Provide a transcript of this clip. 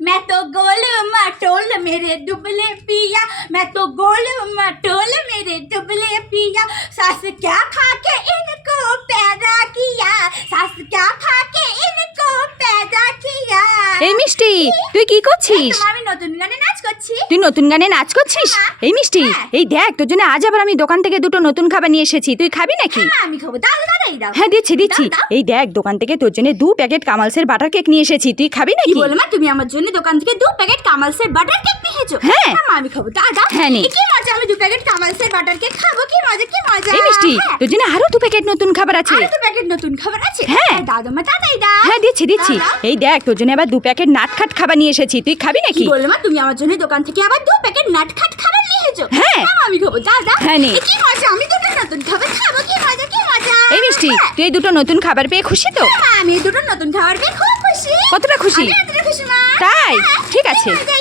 मैं तो गोल मटोल मेरे दुबले पिया, मैं तो गोल मटोल मेरे दुबले पिया, सास क्या खा के इनको पैदा किया, सास क्या खा के इनको पैदा किया। এই মিষ্টি তুই কি করছিস? তোমার আমি নতুন গানে নাচ করছি। তুই নতুন গানে নাচ করছিস? এই মিষ্টি এই দেখ তোর জন্য আজ আবার আমি দোকান থেকে দুটো নতুন খাবার নিয়ে এসেছি, তুই খাবি নাকি? হ্যাঁ আমি খাবো, দাও দাও দাও দাও। হ্যাঁ দিচ্ছি দিচ্ছি। এই দেখ দোকান থেকে তোর জন্য 2 প্যাকেট কামালসের বাটার কেক নিয়ে এসেছি, তুই খাবি কি নাকি? বলো মা, তুমি আমার জন্য দোকান থেকে 2 প্যাকেট কামালসের বাটার কেক নিয়ে এসেছো? হ্যাঁ। মা আমি খাবো, দাও দাও। হ্যাঁ, নে। কি মজা, আমি 2 প্যাকেট কামালসের বাটার কেক খাবো, কি মজা কি মজা। এই মিষ্টি হ্যাঁ। তোর জন্য আরো 2 প্যাকেট নতুন খাবার আছে। আরো 2 প্যাকেট নতুন খাবার আছে? হ্যাঁ। দাও দাও মা, তাড়াতাড়ি দাও। হ্যাঁ দিচ্ছি দিচ্ছি। দাও, দাও। এই দেখ তোর জন্য আবার 2 প্যাকেট নাটখাট খাবার নিয়ে এসেছি, তুই খাবি কি নাকি? বললো মা, তুমি আমার জন্য দোকান থেকে আবার 2 প্যাকেট নাটখাট খাবার নিয়ে এসেছো? হ্যাঁ। আমি খাবো, দাও দাও। হ্যাঁ, নে। কি মজা, আমি 2টা নতুন খাবার খাবো, কি মজা কি মজা। এই মিষ্টি হ্যাঁ। তুই এই দুটো নতুন খাবার পেয়ে খুশি তো? মা আমি 2টো নতুন খাবার পেয়ে খুব খুশি। কতটা খুশি? আমি এতটা খুশি মা। তাই? হ্যাঁ, ঠিক কি আছে। মজা,